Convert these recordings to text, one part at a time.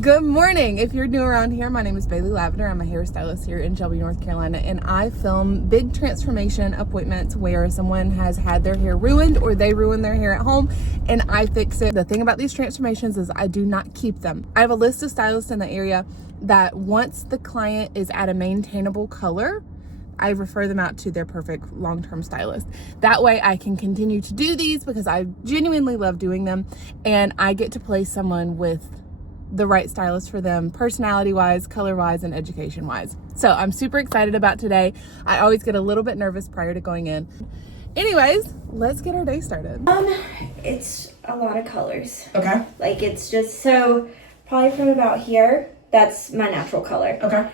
Good morning. If you're new around here, my name is Bailey Lavender. I'm a hairstylist here in Shelby, North Carolina, and I film big transformation appointments where someone has had their hair ruined or they ruin their hair at home and I fix it. The thing about these transformations is I do not keep them. I have a list of stylists in the area that once the client is at a maintainable color, I refer them out to their perfect long-term stylist. That way I can continue to do these because I genuinely love doing them, and I get to place someone with the right stylist for them, personality-wise, color-wise, and education-wise. So I'm super excited about today. I always get a little bit nervous prior to going in. Anyways, let's get our day started. It's a lot of colors. Okay. Like it's just so probably from about here, that's my natural color. Okay.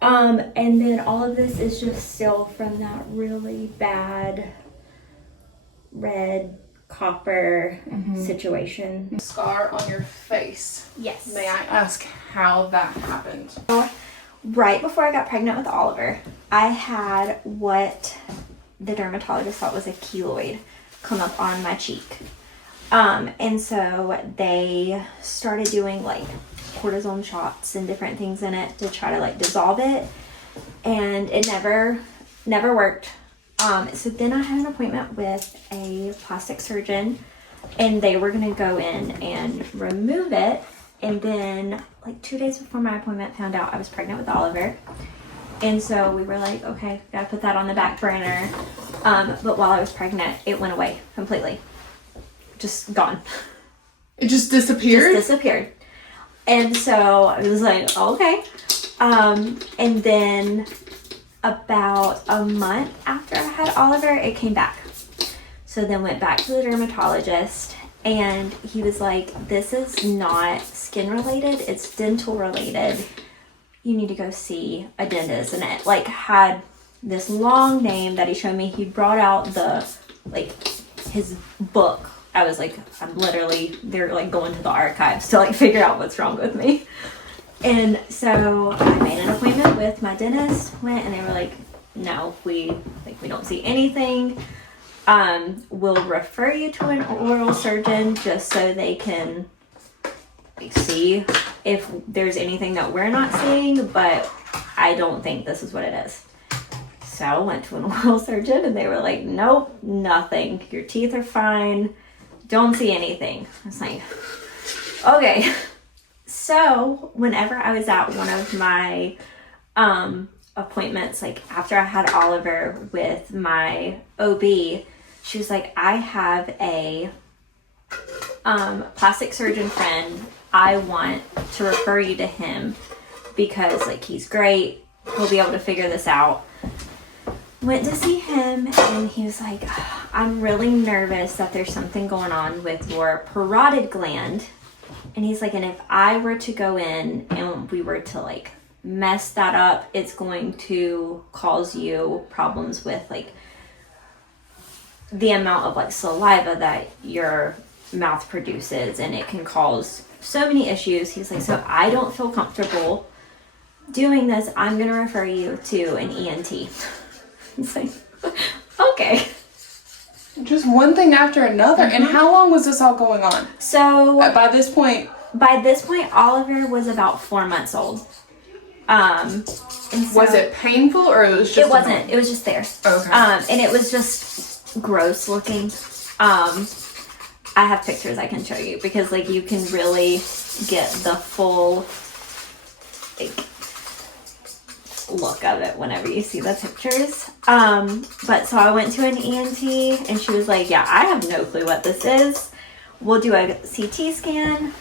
And then all of this is just still from that really bad red copper situation. Scar on your face. Yes. May I ask how that happened? Right before I got pregnant with Oliver, I had what the dermatologist thought was a keloid come up on my cheek. And so they started doing like cortisone shots and different things in it to try to like dissolve it, and it never worked. So then I had an appointment with a plastic surgeon, and they were gonna go in and remove it. And then like 2 days before my appointment, found out I was pregnant with Oliver, and so we were like, okay, gotta put that on the back burner. But while I was pregnant, it went away completely, just gone. It just disappeared? Just disappeared. And so I was like, okay. And then about a month after I had Oliver, it came back. So then went back to the dermatologist, and he was like, this is not skin related, it's dental related. You need to go see a dentist. And it like had this long name that he showed me. He brought out his book. I was like, they're like going to the archives to like figure out what's wrong with me. And so I made an appointment with my dentist, went, and they were like, no, we don't see anything. We'll refer you to an oral surgeon just so they can like see if there's anything that we're not seeing, but I don't think this is what it is. So I went to an oral surgeon, and they were like, nope, nothing. Your teeth are fine. Don't see anything. I was like, okay. So whenever I was at one of my appointments, like after I had Oliver with my OB, she was like, I have a plastic surgeon friend. I want to refer you to him because like he's great. He'll be able to figure this out. Went to see him, and he was like, I'm really nervous that there's something going on with your parotid gland. And he's like, and if I were to go in and we were to like mess that up, it's going to cause you problems with like the amount of like saliva that your mouth produces, and it can cause so many issues. He's like, so I don't feel comfortable doing this. I'm going to refer you to an ENT. It's like, okay. Just one thing after another. And how long was this all going on? So by this point, Oliver was about 4 months old. And so, was it painful, or it was just? It wasn't. Annoying? It was just there. Okay. And it was just gross looking. I have pictures I can show you because like you can really get the full like look of it whenever you see the pictures. But so I went to an ENT, and she was like, yeah, I have no clue what this is. We'll do a CT scan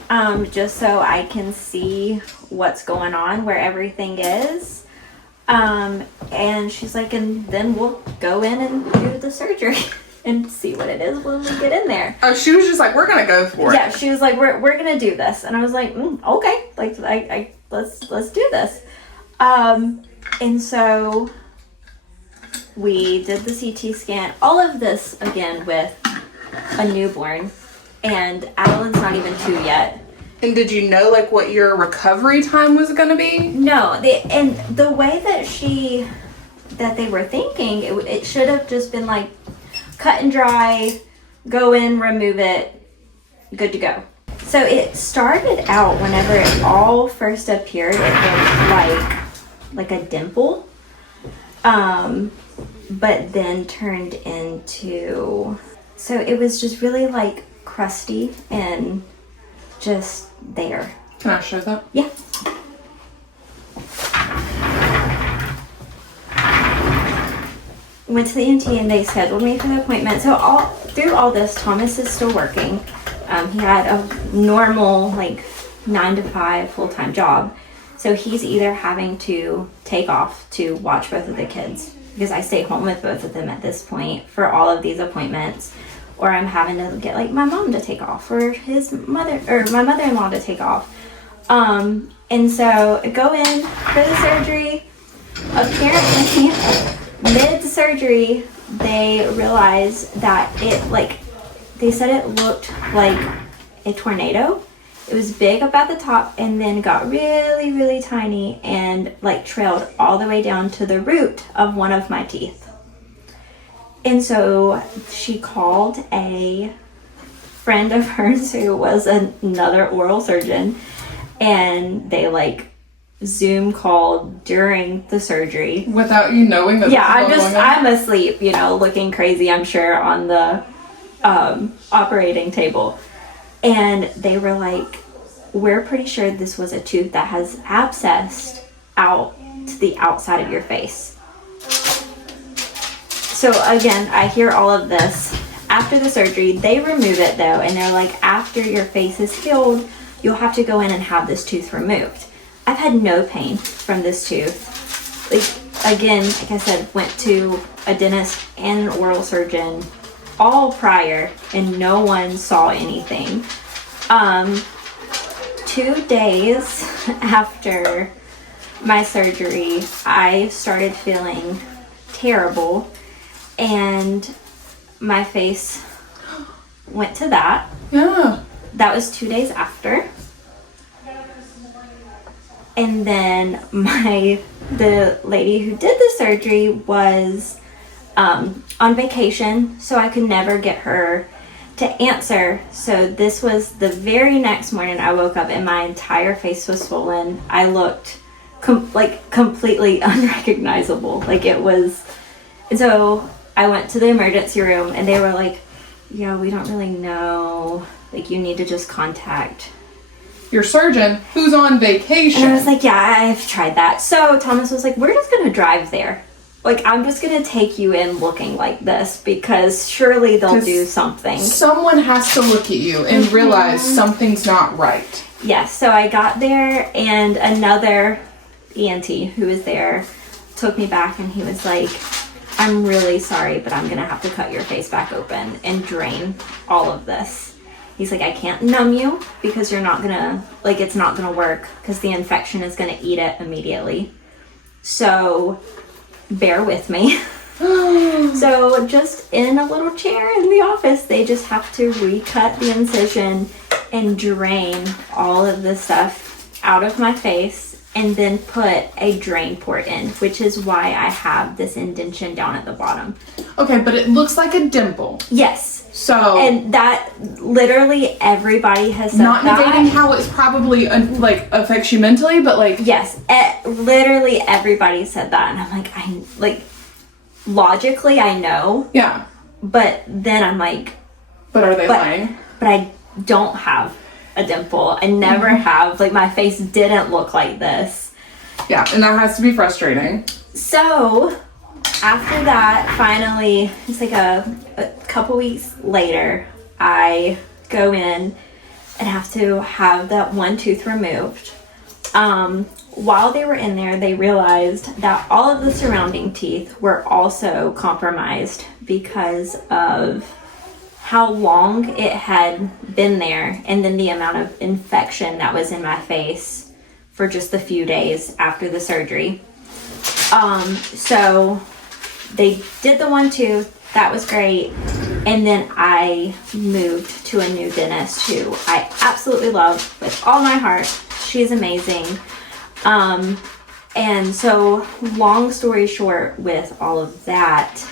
just so I can see what's going on, where everything is. And she's like, and then we'll go in and do the surgery and see what it is when we get in there. Oh, she was just like, we're gonna go for it. Yeah, she was like, we're gonna do this. And I was like, okay, like I let's do this. And so we did the CT scan, all of this again with a newborn, and Adeline's not even 2 yet. And did you know like what your recovery time was gonna be? No, and the way that they were thinking, it should have just been like cut and dry, go in, remove it, good to go. So it started out whenever it all first appeared, it looked like a dimple. But then turned into, so it was just really like crusty and just there. Can I show that? Yeah. Went to the ENT and they scheduled me for the appointment. So through all this, Thomas is still working. He had a normal, like 9 to 5 full-time job. So he's either having to take off to watch both of the kids, because I stay home with both of them at this point for all of these appointments, or I'm having to get like my mom to take off, or his mother, or my mother-in-law to take off. And so I go in for the surgery. Apparently, mid-surgery, they realized that they said it looked like a tornado. It was big up at the top and then got really, really tiny and like trailed all the way down to the root of one of my teeth. And so she called a friend of hers who was another oral surgeon, and they like Zoom called during the surgery. Without you knowing that? Yeah, I'm asleep, looking crazy, I'm sure, on the operating table. And they were like, we're pretty sure this was a tooth that has abscessed out to the outside of your face. So again, I hear all of this. After the surgery, they remove it though, and they're like, after your face is healed, you'll have to go in and have this tooth removed. I've had no pain from this tooth. Again, like I said, went to a dentist and an oral surgeon all prior, and no one saw anything. 2 days after my surgery, I started feeling terrible, and my face went to that. Yeah. That was 2 days after. And then the lady who did the surgery was on vacation, so I could never get her to answer. So this was the very next morning I woke up and my entire face was swollen. I looked completely unrecognizable. And so I went to the emergency room and they were like, yeah, we don't really know. You need to just contact your surgeon who's on vacation. And I was like, yeah, I've tried that. So Thomas was like, we're just going to drive there. I'm just going to take you in looking like this because surely they'll do something. Someone has to look at you and realize something's not right. Yes, so I got there and another ENT who was there took me back and he was like, I'm really sorry, but I'm going to have to cut your face back open and drain all of this. He's like, I can't numb you because you're not going to, it's not going to work because the infection is going to eat it immediately. So bear with me. So just in a little chair in the office, they just have to recut the incision and drain all of the stuff out of my face and then put a drain port in, which is why I have this indentation down at the bottom. Okay, but it looks like a dimple. Yes. So, and that literally everybody has said not negating how it's probably affects you mentally, but yes, literally everybody said that, and I'm like, logically I know. Yeah. But then I'm like, but are they lying? But I don't have a dimple. I never have. My face didn't look like this. Yeah, and that has to be frustrating. So after that, finally, it's a couple weeks later, I go in and have to have that one tooth removed. While they were in there, they realized that all of the surrounding teeth were also compromised because of how long it had been there and then the amount of infection that was in my face for just a few days after the surgery. So they did the one tooth. That was great. And then I moved to a new dentist who I absolutely love with all my heart. She's amazing. And so long story short with all of that,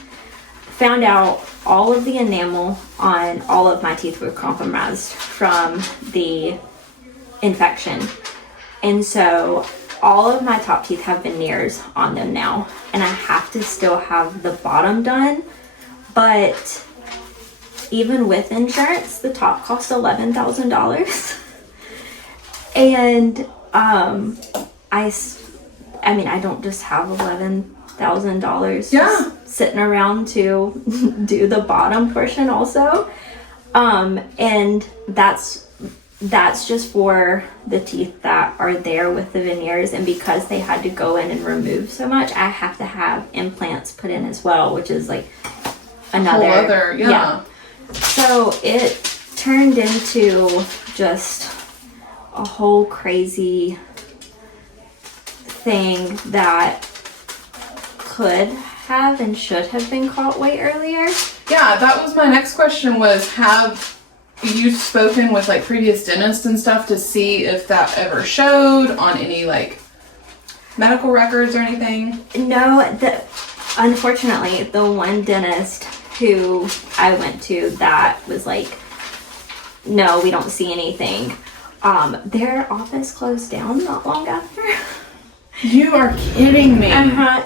found out all of the enamel on all of my teeth were compromised from the infection. And so all of my top teeth have veneers on them now, and I have to still have the bottom done. But even with insurance, the top cost $11,000. And I mean, I don't just have $11,000 sitting around to do the bottom portion also. And that's just for the teeth that are there with the veneers. And because they had to go in and remove so much, I have to have implants put in as well, which is like another, yeah. So it turned into just a whole crazy thing that could have and should have been caught way earlier. Yeah, that was my next question, was have you spoken with like previous dentists and stuff to see if that ever showed on any like medical records or anything? No, unfortunately, the one dentist who I went to that was like, no, we don't see anything. Their office closed down not long after. You are kidding me.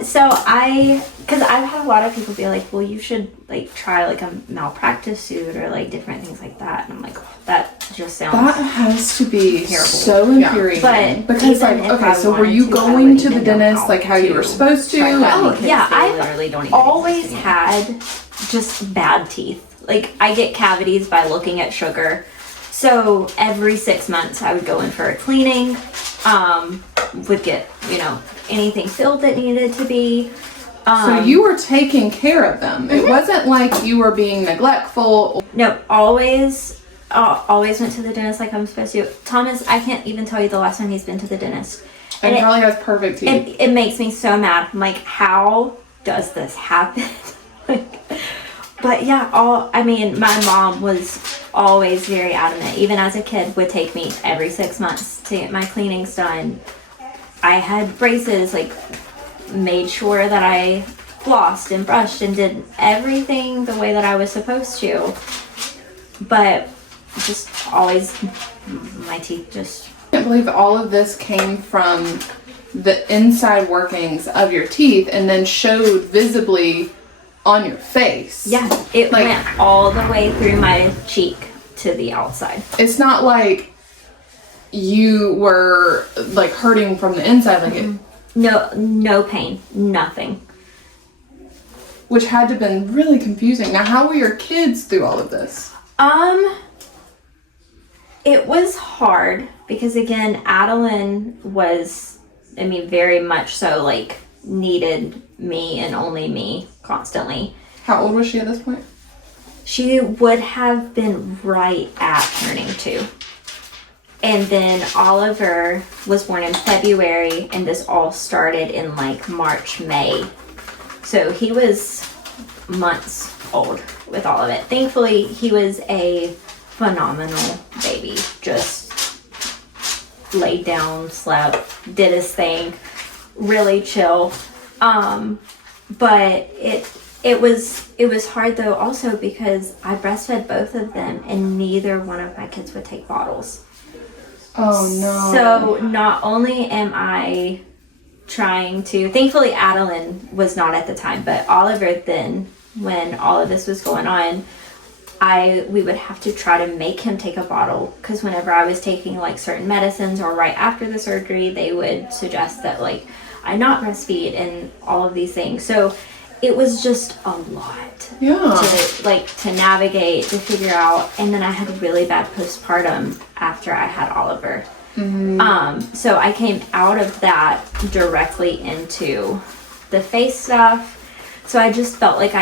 So because I've had a lot of people be like, well, you should like try like a malpractice suit or like different things like that. And I'm like, oh, that just sounds that has to be terrible. So infuriating. But because like, okay, so were you going to the dentist like how you were supposed to? Oh yeah, I've always had just bad teeth. Like I get cavities by looking at sugar. So every 6 months I would go in for a cleaning, would get, anything filled that needed to be. So you were taking care of them. It wasn't like you were being neglectful. No, always went to the dentist like I'm supposed to. Thomas, I can't even tell you the last time he's been to the dentist. And Charlie has perfect teeth. It makes me so mad. I'm like, how does this happen? But yeah, my mom was always very adamant, even as a kid, would take me every 6 months to get my cleanings done. I had braces, like made sure that I flossed and brushed and did everything the way that I was supposed to. But just always, my teeth just... I can't believe all of this came from the inside workings of your teeth and then showed visibly on your face. Yeah, it went all the way through my cheek to the outside. It's not like you were like hurting from the inside, like it. No pain, nothing. Which had to have been really confusing. Now, how were your kids through all of this? It was hard because again, Adeline was, very much so like needed me and only me constantly. How old was she at this point? She would have been right at turning 2. And then Oliver was born in February, and this all started in like March, May. So he was months old with all of it. Thankfully, he was a phenomenal baby. Just laid down, slept, did his thing, really chill. But it was hard though also because I breastfed both of them and neither one of my kids would take bottles. Oh no. So not only am I trying to, thankfully Adeline was not at the time, but Oliver then, when all of this was going on, we would have to try to make him take a bottle because whenever I was taking like certain medicines or right after the surgery, they would suggest that like I not breastfeed and all of these things. So it was just a lot to navigate, to figure out. And then I had really bad postpartum after I had Oliver. Mm-hmm. So I came out of that directly into the face stuff. So I just felt like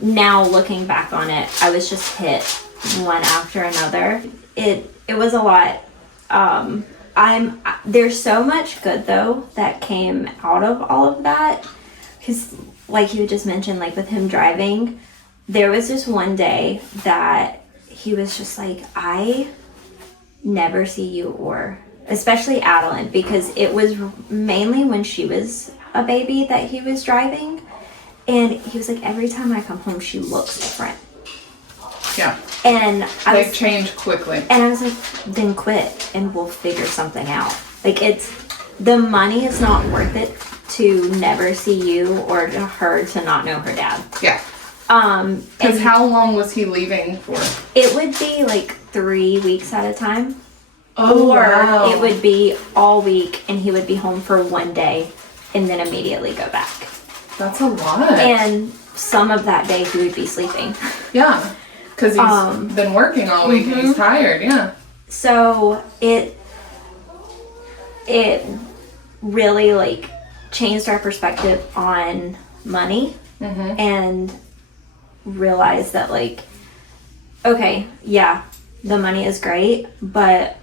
now looking back on it, I was just hit one after another. It was a lot. There's so much good though that came out of all of that. Because like you just mentioned, like with him driving, there was just one day that he was just like, I never see you, or especially Adeline, because it was mainly when she was a baby that he was driving. And he was like, every time I come home, she looks different. Yeah. And They've changed quickly. And I was like, then quit and we'll figure something out. Like, the money is not worth it to never see you or to her to not know her dad. Yeah. Because how long was he leaving for? It would be like 3 weeks at a time. Oh, or wow. It would be all week and he would be home for one day and then immediately go back. That's a lot. And some of that day he would be sleeping. Yeah. Because he's been working all week and he's tired, yeah. So it really like changed our perspective on money and realized that like, okay, yeah, the money is great, but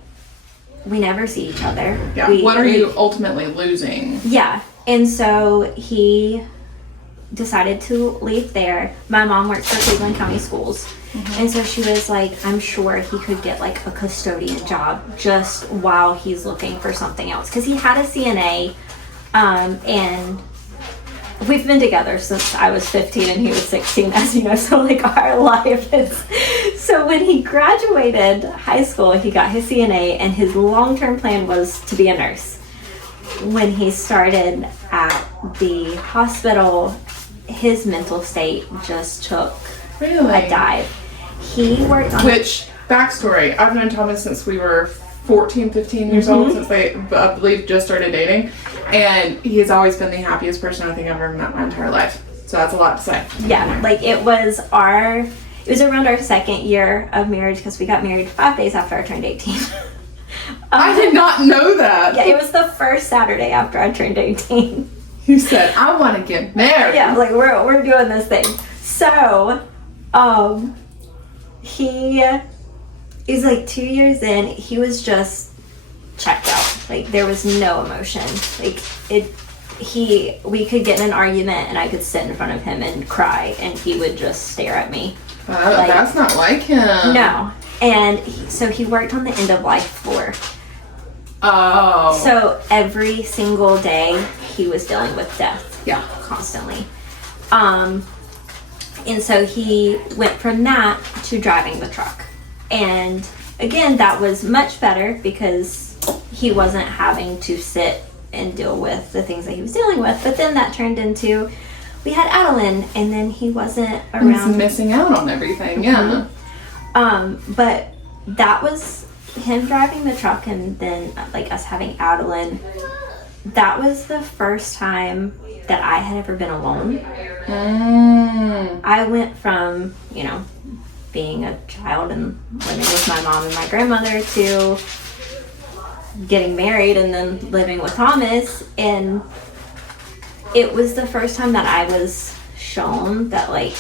we never see each other. Yeah. What are you ultimately losing? Yeah. And so he decided to leave there. My mom works for Cleveland County Schools. And so she was like, I'm sure he could get like a custodian job just while he's looking for something else. Because he had a CNA, and we've been together since I was 15 and he was 16, as you know, so like our life is... So when he graduated high school, he got his CNA and his long-term plan was to be a nurse. When he started at the hospital, his mental state just took a dive. He worked on... Which, backstory, I've known Thomas since we were 14, 15 years old, since they, I believe, just started dating. And he has always been the happiest person I think I've ever met my entire life. So that's a lot to say. Yeah, like it was around our second year of marriage because we got married 5 days after I turned 18. I did not know that. Yeah, it was the first Saturday after I turned 18. You said, I want to get married. Yeah, like we're doing this thing. So, he is like 2 years in, he was just checked out. Like there was no emotion. Like we could get in an argument and I could sit in front of him and cry and he would just stare at me. Like, that's not like him. No. And so he worked on the end of life floor. Oh. So every single day he was dealing with death. Yeah. Constantly. And so he went from that to driving the truck. And again, that was much better because he wasn't having to sit and deal with the things that he was dealing with. But then that turned into, we had Adeline, and then he wasn't around. He's missing out on everything, yeah. But that was him driving the truck, and then like us having Adeline. That was the first time that I had ever been alone. I went from, being a child and living with my mom and my grandmother to getting married and then living with Thomas. And it was the first time that I was shown that like,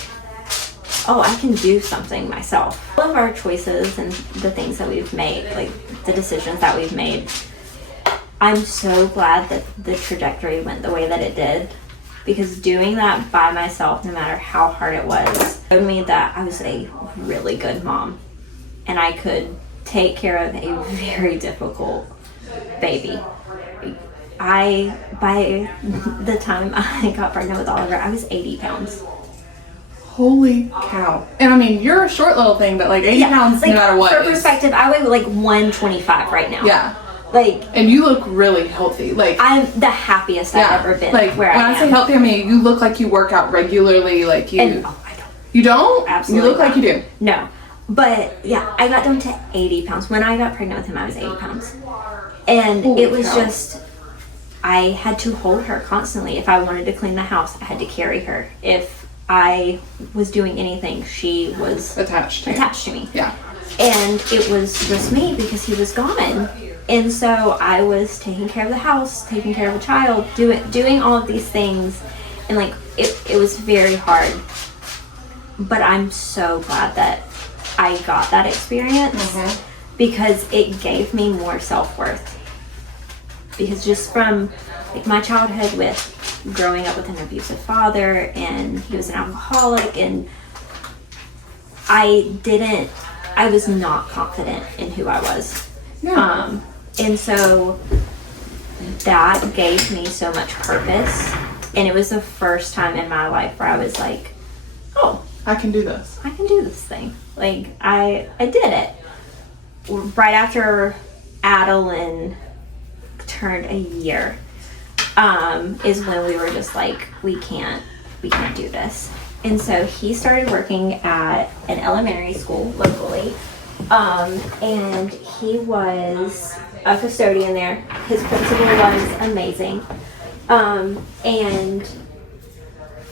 oh, I can do something myself. All of our choices and the things that we've made, like the decisions that we've made, I'm so glad that the trajectory went the way that it did, because doing that by myself, no matter how hard it was, showed me that I was a really good mom and I could take care of a very difficult baby. By the time I got pregnant with Oliver, I was 80 pounds. Holy cow. And I mean, you're a short little thing, but like 80 pounds like, no matter what. For perspective, I weigh like 125 right now. Yeah. Like, and you look really healthy. Like, I'm the happiest I've ever been. Like, when I say healthy, I mean you look like you work out regularly. Like you. And, I don't. You don't? Absolutely. You look like you do. No, but yeah, I got down to 80 pounds. When I got pregnant with him, I was 80 pounds, and Holy it was cow. just, I had to hold her constantly. If I wanted to clean the house, I had to carry her. If I was doing anything, she was attached to me. Yeah. And it was just me because he was gone. And so I was taking care of the house, taking care of a child, doing all of these things. And like, it was very hard. But I'm so glad that I got that experience because it gave me more self-worth. Because just from like my childhood with growing up with an abusive father, and he was an alcoholic, and I was not confident in who I was. And so that gave me so much purpose And it was the first time in my life where I was like, oh, I can do this. I can do this thing. Like, I did it. Right after Adeline turned a year, is when we were just like, we can't do this. And so he started working at an elementary school locally, and he was a custodian there. His principal was amazing, and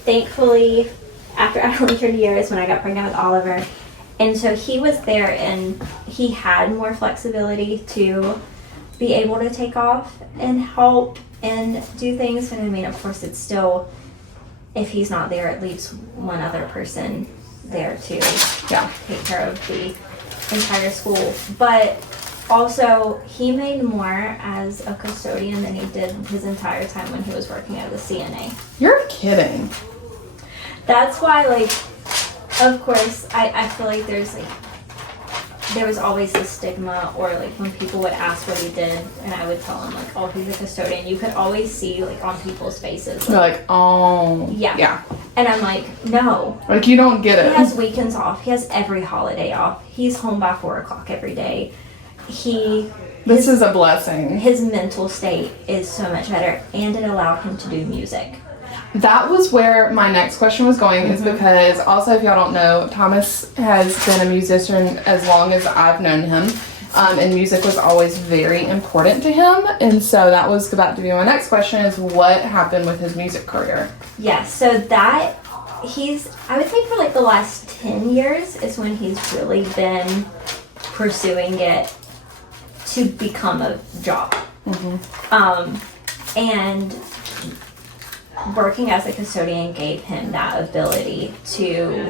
thankfully, after Adeline turned a year is when I got pregnant with Oliver. And so he was there, and he had more flexibility to be able to take off and help and do things. And I mean, of course, it's still, if he's not there, it leaves one other person there to take care of the entire school. But also, he made more as a custodian than he did his entire time when he was working at the CNA. You're kidding. That's why, like, of course, I feel like there was always this stigma, or like when people would ask what he did and I would tell them like, oh, he's a custodian, you could always see like on people's faces they're like, oh yeah, and I'm like, no, like you don't get it. He has weekends off, he has every holiday off, he's home by 4 o'clock every day. This is a blessing. His mental state is so much better, and it allowed him to do music. That was where my next question was going, is because also, if y'all don't know, Thomas has been a musician as long as I've known him, and music was always very important to him. And so that was about to be my next question, is what happened with his music career? Yeah, so that I would say for like the last 10 years is when he's really been pursuing it to become a job. And working as a custodian gave him that ability to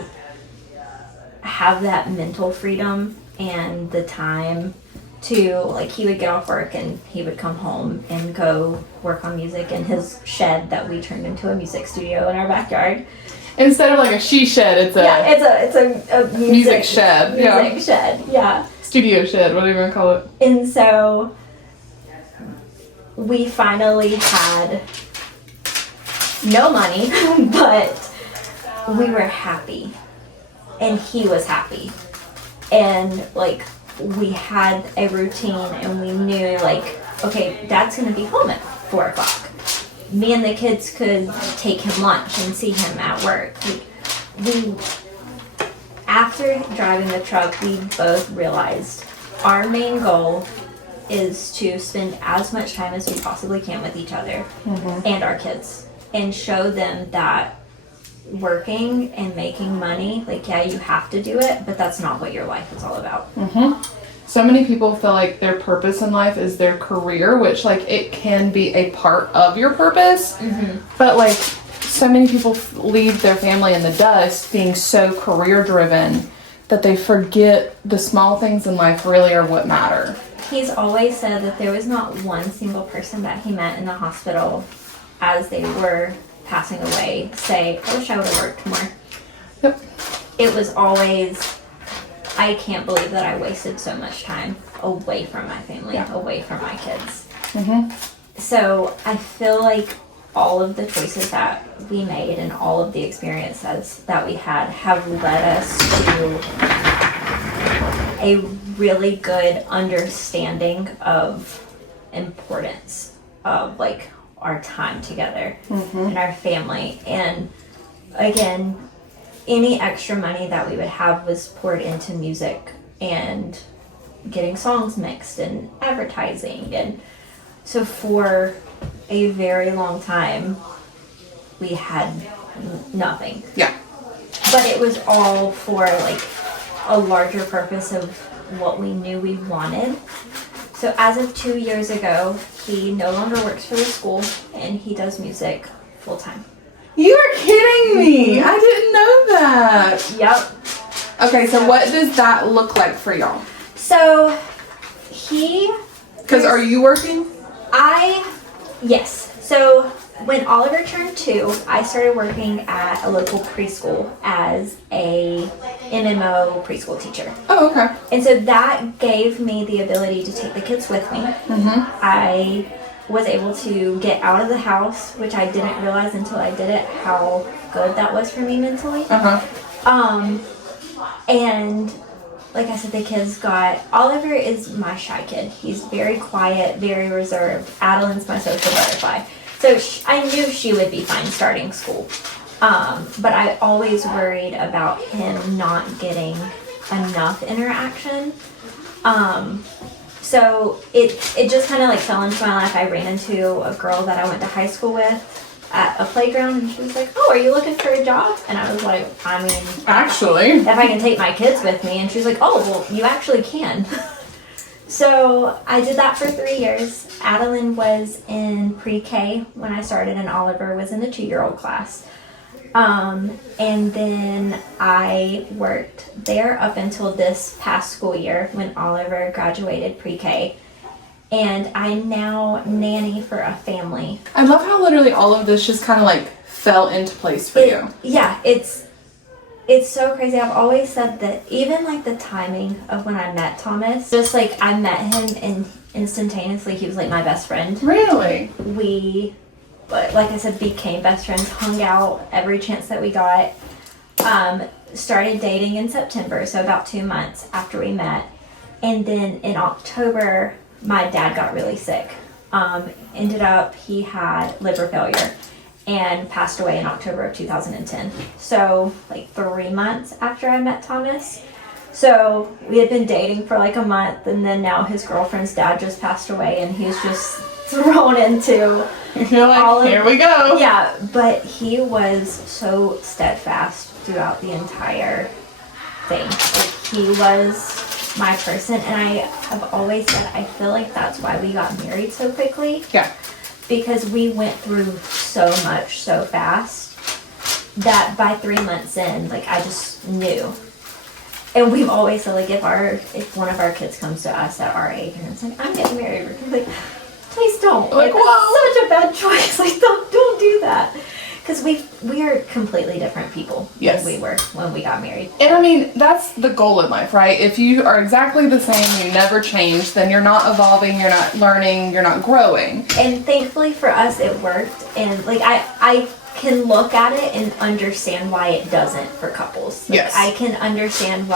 have that mental freedom and the time to, like, he would get off work and he would come home and go work on music in his shed that we turned into a music studio in our backyard. Instead of like a she shed, it's a music shed. Music shed, yeah. Studio shed, whatever you want to call it. And so we finally had no money, but we were happy, and he was happy, and like we had a routine, and we knew like, okay, Dad's gonna be home at 4 o'clock. Me and the kids could take him lunch and see him at work. We after driving the truck, we both realized our main goal is to spend as much time as we possibly can with each other and our kids, and show them that working and making money, like, yeah, you have to do it, but that's not what your life is all about. So many people feel like their purpose in life is their career, which, like, it can be a part of your purpose, but, like, so many people leave their family in the dust being so career driven that they forget the small things in life really are what matter. He's always said that there was not one single person that he met in the hospital as they were passing away say, I wish I would have worked more. Yep. It was always, I can't believe that I wasted so much time away from my family, away from my kids. So I feel like all of the choices that we made and all of the experiences that we had have led us to a really good understanding of importance of like our time together and our family. And again, any extra money that we would have was poured into music and getting songs mixed and advertising. And so for a very long time we had nothing. But it was all for like a larger purpose of what we knew we wanted. So as of 2 years ago, he no longer works for the school and he does music full time. You are kidding me! I didn't know that. Yep. Okay, so what does that look like for y'all? So because are you working? Yes. So when Oliver turned 2, I started working at a local preschool as a MMO preschool teacher. Oh, okay. And so that gave me the ability to take the kids with me. I was able to get out of the house, which I didn't realize until I did it, how good that was for me mentally. And like I said, the kids got, Oliver is my shy kid. He's very quiet, very reserved. Adeline's my social butterfly. So I knew she would be fine starting school. But I always worried about him not getting enough interaction. So it just kind of like fell into my life. I ran into a girl that I went to high school with at a playground, and she was like, "Oh, are you looking for a job?" And I was like, "I mean, actually, if I can take my kids with me." And she's like, "Oh, well, you actually can." So I did that for 3 years. Adeline was in pre-K when I started, and Oliver was in the 2-year-old class. And then I worked there up until this past school year when Oliver graduated pre-K. And I now nanny for a family. I love how literally all of this just kind of like fell into place for you. Yeah, it's so crazy. I've always said that even like the timing of when I met Thomas, just like I met him and instantaneously he was like my best friend. Really? We, like I said, became best friends, hung out every chance that we got. Started dating in September, so about 2 months after we met. And then in October, my dad got really sick. Ended up, he had liver failure and passed away in October of 2010. So like 3 months after I met Thomas. So we had been dating for like a month, and then now his girlfriend's dad just passed away, and he's just thrown into You're like, here we go. Yeah, but he was so steadfast throughout the entire thing. Like, he was my person, and I have always said I feel like that's why we got married so quickly. Yeah. Because we went through so much so fast that by 3 months in, like, I just knew. And we've always said, like, if one of our kids comes to us at our age and it's like, I'm getting married, we're like, please don't. Like, that's such a bad choice. Like, don't do that. Because we are completely different people yes. than we were when we got married. And I mean, that's the goal in life, right? If you are exactly the same, you never change, then you're not evolving, you're not learning, you're not growing. And thankfully for us, it worked. And like, I can look at it and understand why it doesn't for couples. Like, yes. I can understand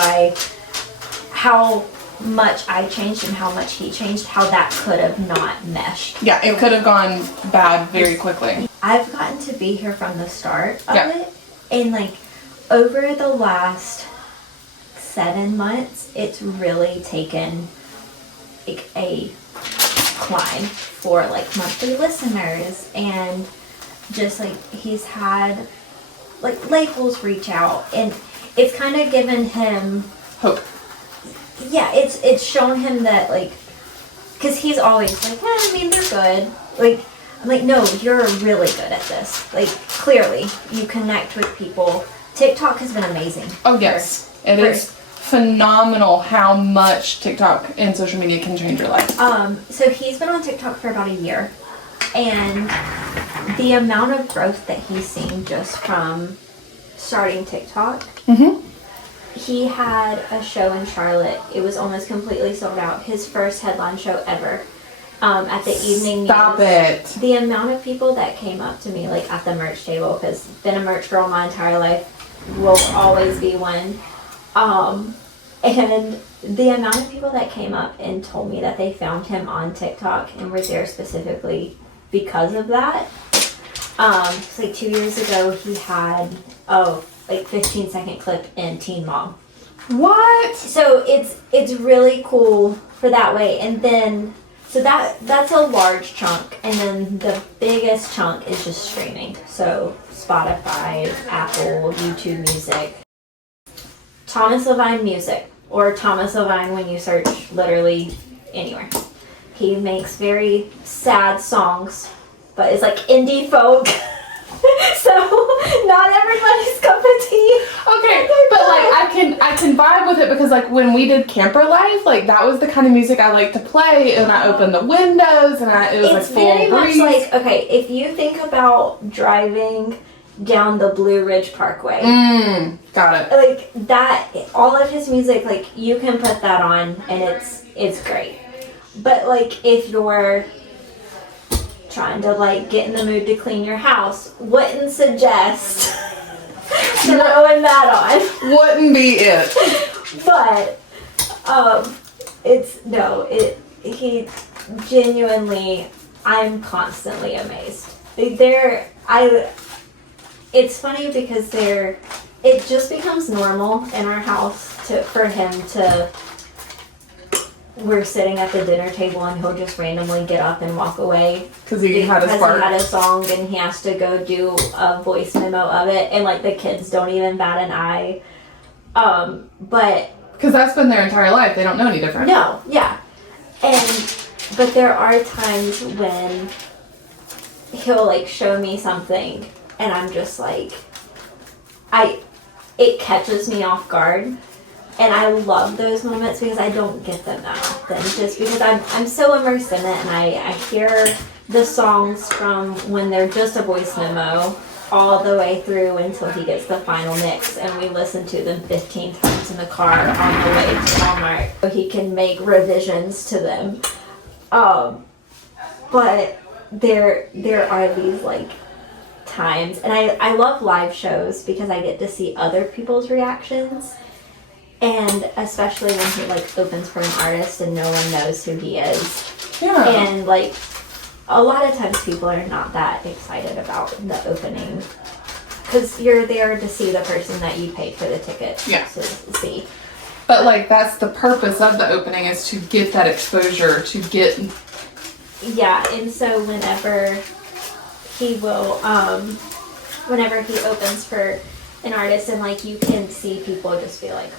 how much I changed and how much he changed, how that could have not meshed. Yeah, it could have gone bad very quickly. I've gotten to be here from the start of it, and like over the last 7 months, it's really taken like a climb for like monthly listeners, and just like he's had like labels reach out, and it's kind of given him hope. Yeah, it's shown him that, like, because he's always like, I mean, they're good. Like, I'm like, no, you're really good at this. Like, clearly, you connect with people. TikTok has been amazing. Oh, yes. It is phenomenal how much TikTok and social media can change your life. So he's been on TikTok for about a year. And the amount of growth that he's seen just from starting TikTok. Mm-hmm. He had a show in Charlotte. It was almost completely sold out. His first headline show ever. At the evening Stop news. it. The amount of people that came up to me, like at the merch table, because been a merch girl my entire life, will always be one. And the amount of people that came up and told me that they found him on TikTok and were there specifically because of that. It's like 2 years ago, he had like 15-second clip in Teen Mom. What? So it's really cool for that way. And then so that's a large chunk, and then the biggest chunk is just streaming. So Spotify, Apple, YouTube Music, Thomas Levine Music, or Thomas Levine when you search literally anywhere. He makes very sad songs, but it's like indie folk. So not everybody's cup of tea. Okay, but like I can vibe with it because like when we did Camper Life, like that was the kind of music I like to play, and I opened the windows and it was like full very breeze. much like, okay, if you think about driving down the Blue Ridge Parkway. Got it. Like that, all of his music, like you can put that on and it's great. But like if you're trying to like get in the mood to clean your house, wouldn't suggest throwing that on. Wouldn't be it. But he genuinely, I'm constantly amazed. It's funny because it just becomes normal in our house for him to, we're sitting at the dinner table and he'll just randomly get up and walk away. Because he had a song and he has to go do a voice memo of it, and like the kids don't even bat an eye. But because that's been their entire life, they don't know any different. No, yeah. But there are times when he'll like show me something and I'm just like, it catches me off guard. And I love those moments because I don't get them that often. Just because I'm so immersed in it, and I hear the songs from when they're just a voice memo all the way through until he gets the final mix, and we listen to them 15 times in the car on the way to Walmart so he can make revisions to them. But there are these like times, and I love live shows because I get to see other people's reactions. And especially when he like opens for an artist and no one knows who he is. Yeah. And like a lot of times people are not that excited about the opening because you're there to see the person that you paid for the ticket to see. But like that's the purpose of the opening, is to get that exposure, to get. Yeah, and so whenever he opens for an artist and like you can see people just be like,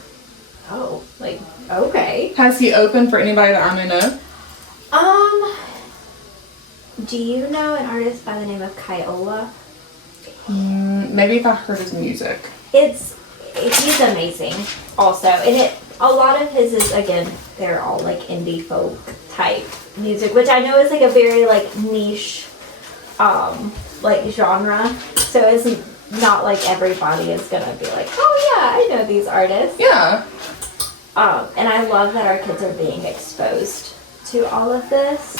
oh, like, okay. Has he opened for anybody that I may know? Do you know an artist by the name of Kyola? Maybe if I heard his music. He's amazing also. And a lot of his is, again, they're all like indie folk type music, which I know is like a very like niche, like genre. So it's not like everybody is gonna be like, oh yeah, I know these artists. Yeah. And I love that our kids are being exposed to all of this.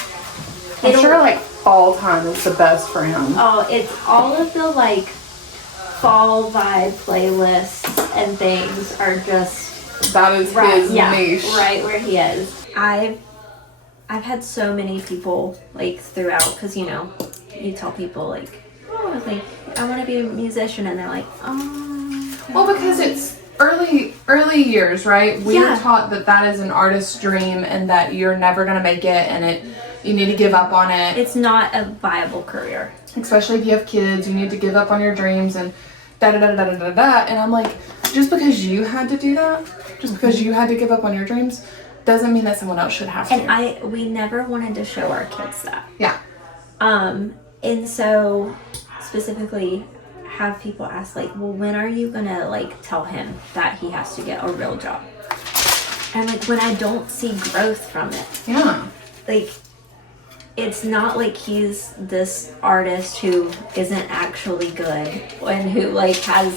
I'm sure like fall time is the best for him. Oh, it's all of the like fall vibe playlists and things are just that is his niche. Right where he is. I've had so many people like throughout, because you know, you tell people like, oh, like I want to be a musician, and they're like, oh. Well, because it's early years, right? We were taught that is an artist's dream and that you're never gonna make it, and you need to give up on it. It's not a viable career. Especially if you have kids, you need to give up on your dreams and da-da-da-da-da-da-da. And I'm like, just because you had to do that, just because you had to give up on your dreams, doesn't mean that someone else should have to. And we never wanted to show our kids that. Yeah. And so specifically have people ask like, well, when are you gonna like tell him that he has to get a real job? And like, when I don't see growth from it. Yeah. Like, it's not like he's this artist who isn't actually good and who like has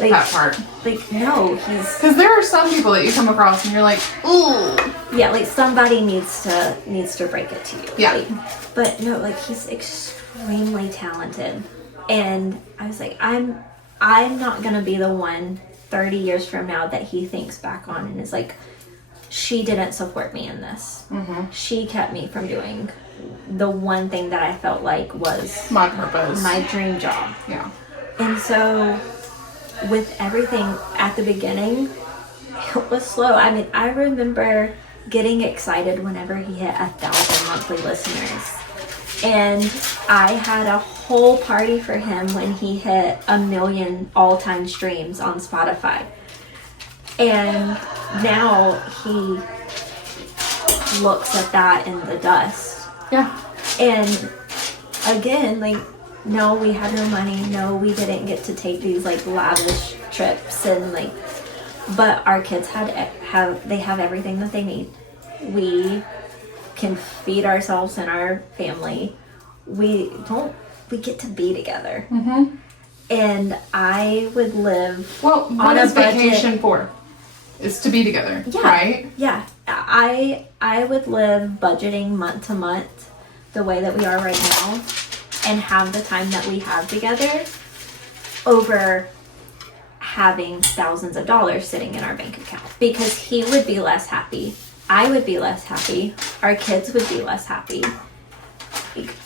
like that part. Like, no, he's, because there are some people that you come across and you're like, ooh. Yeah, like somebody needs to break it to you. Yeah. Like, but no, like he's extremely talented. And I was like, I'm not gonna be the one 30 years from now that he thinks back on and is like, she didn't support me in this. Mm-hmm. She kept me from doing the one thing that I felt like was my purpose, my dream job. Yeah. And so with everything at the beginning, it was slow. I mean, I remember getting excited whenever he hit 1,000 monthly listeners. And I had a whole party for him when he hit 1 million all-time streams on Spotify. And now he looks at that in the dust. Yeah. And again, like, no, we had no money. No, we didn't get to take these like lavish trips, and like, but our kids have everything that they need. We can feed ourselves and our family. We get to be together. Mm-hmm. And I would live what is vacation for? Is to be together, right? Yeah. I would live budgeting month to month the way that we are right now. and have the time that we have together over having thousands of dollars sitting in our bank account, because he would be less happy, I would be less happy, our kids would be less happy.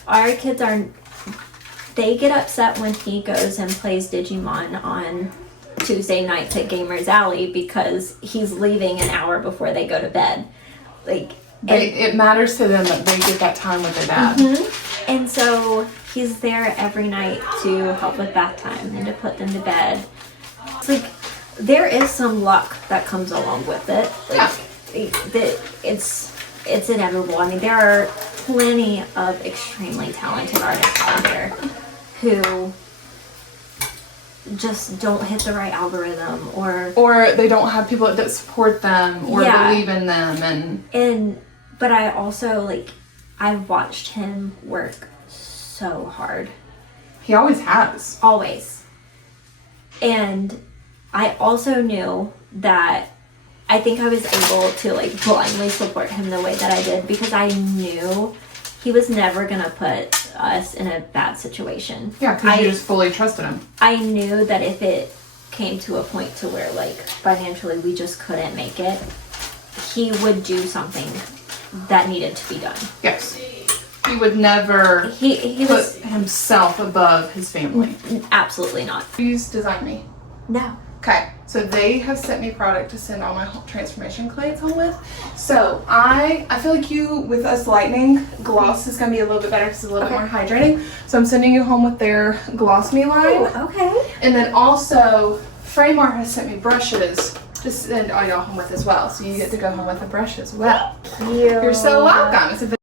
Our kids they get upset when he goes and plays Digimon on Tuesday nights at Gamers Alley because he's leaving an hour before they go to bed. It matters to them that they get that time with their dad. Mm-hmm. And so he's there every night to help with bath time and to put them to bed. It's like, there is some luck that comes along with it. It's inevitable. I mean, there are plenty of extremely talented artists out there who just don't hit the right algorithm, or they don't have people that support them or believe in them, but I also, I've watched him work so hard. He always has. Always. And I also knew that I think I was able to blindly support him the way that I did because I knew he was never gonna put us in a bad situation. Yeah, because you just fully trusted him. I knew that if it came to a point to where financially we just couldn't make it, he would do something that needed to be done. Yes. He would never put himself above his family. Absolutely not. Use Design Me. No. Okay, so they have sent me product to send all my transformation clays home with. So I feel like with us lightening, gloss is going to be a little bit better because it's a little bit more hydrating. So I'm sending you home with their Gloss Me line. Oh, okay. And then also, Framar has sent me brushes to send all y'all home with as well. So you get to go home with a brush as well. Cute. You're so welcome. It's a